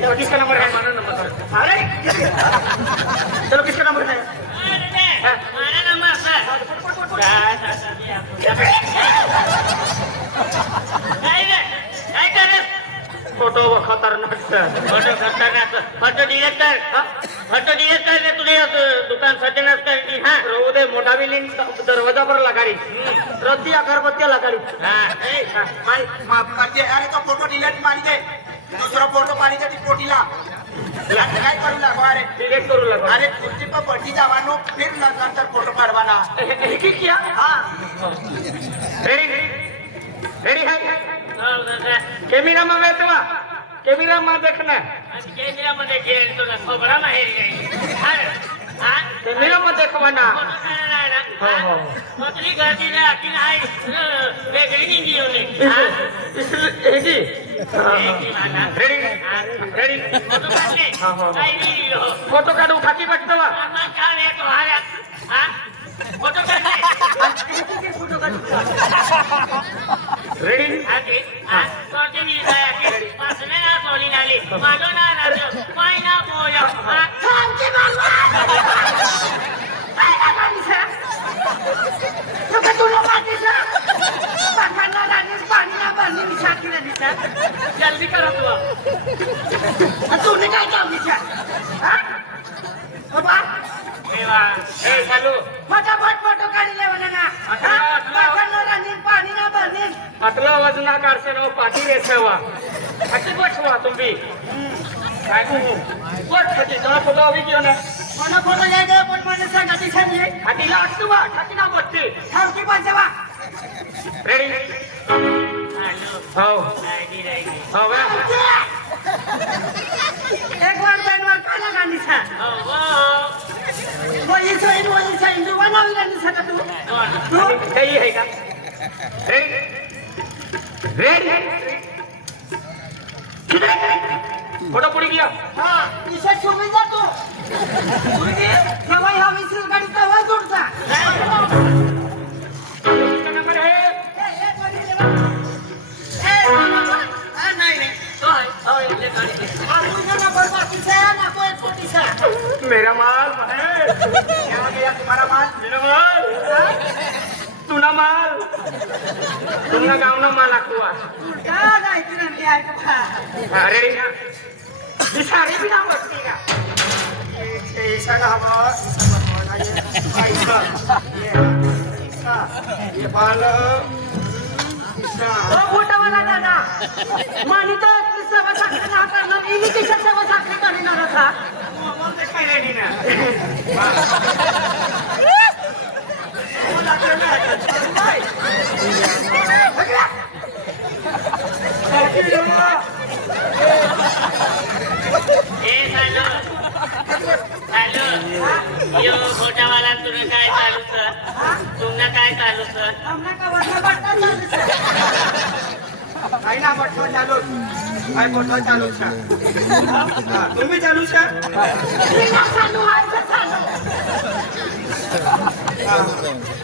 किसका नंबर है? माना नंबर। अरे चलो किसका नंबर है? माना नंबर सर काय कर फोटो खतरनाक फोटो खतरनाक फोटो डिलीट कर तुझे दुकान सजनच करती हा उदय मोठा बिल्डिंग दरवाजा पर लगाडी रद्दी अगरबत्ती लगाडी अरे तो फोटो डिलीट मारी दे दुसरा फोटो पाणी दे पोटीला काय करू लागो अरे डिलीट करू लगा अरे खुर्ची पर बढी जवानो फिर नंतर फोटो पाडवाना एक ही किया हाँ रेडी रेडी है कैमरा में बैठवा कैमरा में देखना कैमरा मध्ये खेळ तुला खोबरा माहेर कैमरा में देखवाना तुझी गर्दी की नाही वेगळी निघी होती रेडी रेडी फोटो काढले फोटो काढू खाती बसतवा फोटो काढले रेडी जल्दी करा तूने काय काम निशा बाबा ए चालू फटाफट फोटो काढले म्हणा ना पाणी ना भरणी आपला वजना काढसे नो पाठी रेसवा खाती बसवा तुम्ही काय कोट खाती तो फोटो अभी क्यों ना कोणा फोटो घ्यायचा पण मला सांगा ती सांगली खातीला असतवा खाती ना बसते थांबकी पाचवा रेडी हो हो बा एक वर दोन वर काला गाणी सा वही साईन तू बनावी गाणी सा का तू काही आहे का रेडी रेडी फोटो पुढे घ्या हा इशा शोभी जा तू केव्हा ह्या विसरू गाडी केव्हा जोडता किसका नंबर है मेरा माल है तुम्हारा माल मेरा माल तुना माल तुमना गाँव ना माल आकुआ अरे सारी भी ना बचती का ऐसा ना ये बाल मोठावाला दादा मानी तो सेवा साखरी ना करणार इनी किशा सेवा साखरी करणार था काय रेडी ना यो मोठावाला तुला काय चालू सर तुमना काय चालू सर हमने का वरना पड़ता काय ना बटवा चालू काय बटवा चालू छा तुम्ही चालू छा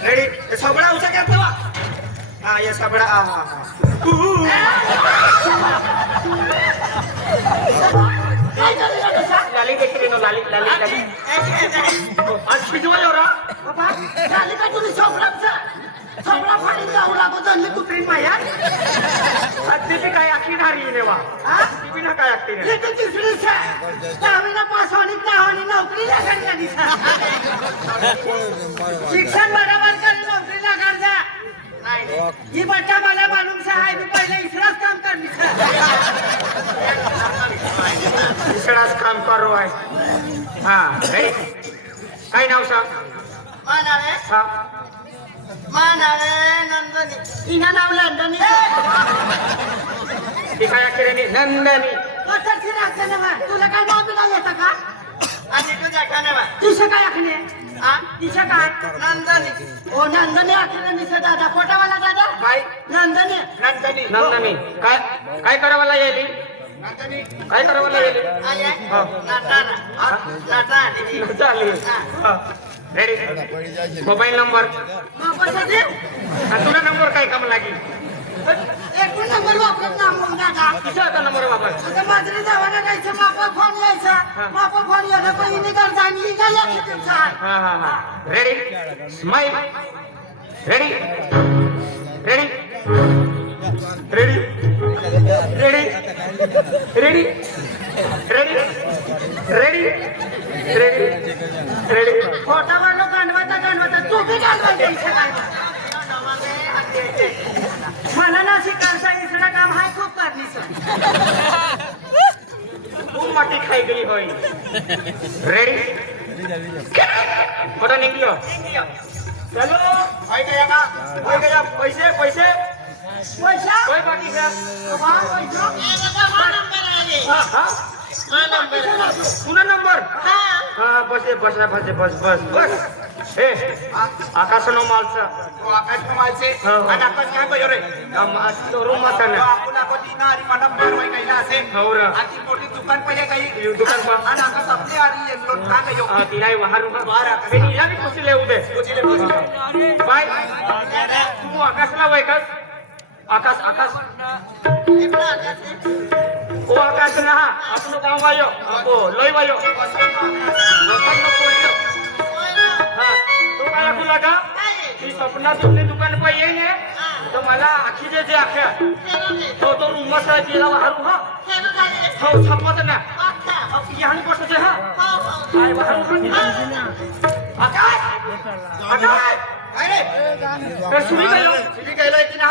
रेडी ये सबड़ा उसे करते वा हां ये सबड़ा हां लाली देख रही नो लाली लाली लाली आज पिजवा लो रा बाबा झाली का तुझी सोबराचा सोबरा फाडी जाऊ लागो जल्ली कुत्रीन माया अद्दी ती काय आखी नारी नेवा ती बिना काय आखी ने लेकिन तीसरी से तामिना पास होनी ना होनी नौकरी लागण का दिसा शिक्षण बराबर कर नौकरी लागण जा ये बच्चा मला मालूम से है भी पहले इसरास काम करनी से इसरास काम करो आहे हां रेडी काय नाव सांग मानावे हां मानावे नंदनी इना नाव नंदनी ती काय आखी रे नंदनी कथाची राखते ना तुला काय नाव बिना येतं का आणि तुझ्या कानावा तिचं काय आखणे हा तिचं काय नंदनी ओ नंदनी आखणे निसे दादा पोटावाला दादा काय नंदनी नंदनी नंदनी काय काय करावाला येली नंदनी काय करावाला येली आय हो नाताना नातानी चालेल रेडी मोबाईल नंबर बाबासाठी तुला नंबर काय काम लागी एक नंबर वापरत ना मग दादा किती होता नंबर वापर आता मात्र जावाना जायचं मापा फोन यायचा मापा फोन यायला पहिली करता आणि काय यायचं तुमचा हा हा हा ready smile ready ready ready ready ready ready ready ready ready खोटा मारलो गांडवाचा तू बी गांडवायचा मला ना शिकायचा इसरा काम हाय खूप करलीस खूप माटी खाई गई होई रेडी मोठा निघलो चलो होय गया पैसे पैसे पैसा होय बाकी का वा पैसा हा पुन्हा नंबर हा बस बस बस बस बस बस हे आकाशनो मालचा आकाश कमालचे हो, हो. आणि आपण काय पाहिजे रे रूम माता आपण आपण दिना आणि मला मारवाय काही असे हो रे. आणि मोठी दुकान पहिले काही दुकान पा आणि आकाश आपली आली येलो का नाही हो तिला वाहरू का हिला भी पुसले उदे पोचले पोचले बाय तू आकाशला वैकस आकाश आकाश ओ आकाश ना आपनो गांव वायो आपो लोई वायो हाँ तो काय तुला का मी सपना तुमची दुकान पर येईने तो मला आखी जे आख्या तो तो रूम मसा तिला वाहरू हा हो छपत ना यहाँ बस छे हा काय वाहरू आकाश आकाश काय रे सुनी गयो तुम्ही गेलो की ना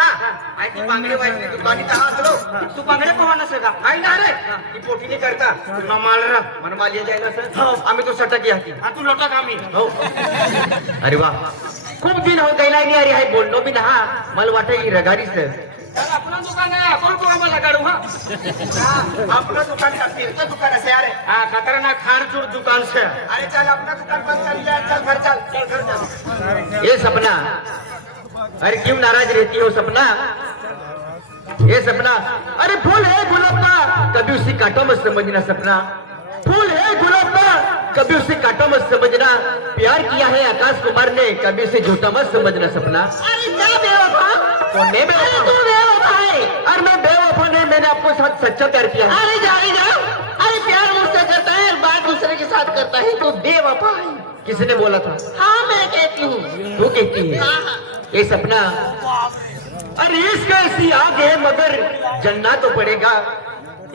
आई ती बांगडे वाजली दुकानी तहा चलो तू बांगडे पोहा नसे का काही ना रे ती पोटीने करता न माल रा मन माल ये जायला सर हो. आम्ही तो सटक या की हा तू लोटा कामी हो अरे वा खूप दिन हो गैला नाही अरे हाय बोललो बी ना मला वाटई रगारी सर आपलं दुकान आहे आपण तू आम्हाला काढू हा आपलं दुकान का फिरतं दुकान असे अरे हा खतरनाक खारचूर दुकान से अरे चल अपना दुकान बंद कर लिया चल घर चल ये सपना अरे क्यों नाराज रहती हो सपना ये सपना अरे फूल है गुलाब का कभी उसी काटो मत समझना सपना फूल है गुलाब का कभी उसे काटो मत समझना प्यार किया है आकाश कुमार ने कभी उसे झूठा मत समझना सपना अरे क्या बेवफा कौन ने अरे तू बेवफा है अरे मैं बेवफा नहीं मैंने आपको साथ सच्चा प्यार किया है अरे जा अरे प्यार मुझसे करता है और बात दूसरे के साथ करता है तो बेवफा है किसने बोला था हाँ मैं कहती हूँ तू कहती है ये सपना अरे इश्क ऐसी आग है मगर जलना तो पड़ेगा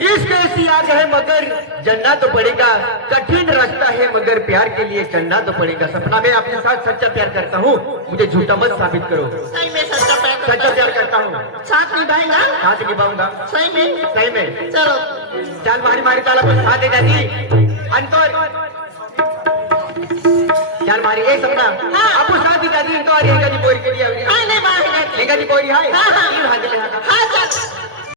इश्क ऐसी आग है मगर जलना तो पड़ेगा कठिन रास्ता है मगर प्यार के लिए चलना तो पड़ेगा सपना मैं अपने साथ सच्चा प्यार करता हूँ मुझे झूठा मत साबित करो सही में सच्चा प्यार करता हूँ साथ निभाएगा साथ निभाऊंगा सही में सही में चलो चाल मारी मारी ताला पर साथ दे दादी अंतर चाल मारी ए सपना हाँ. आपको साथ दी दादी इनको आ रही है बोरी के लिए नहीं नहीं बाहर एखादी पोरी आहे हा, हा. ती भाजी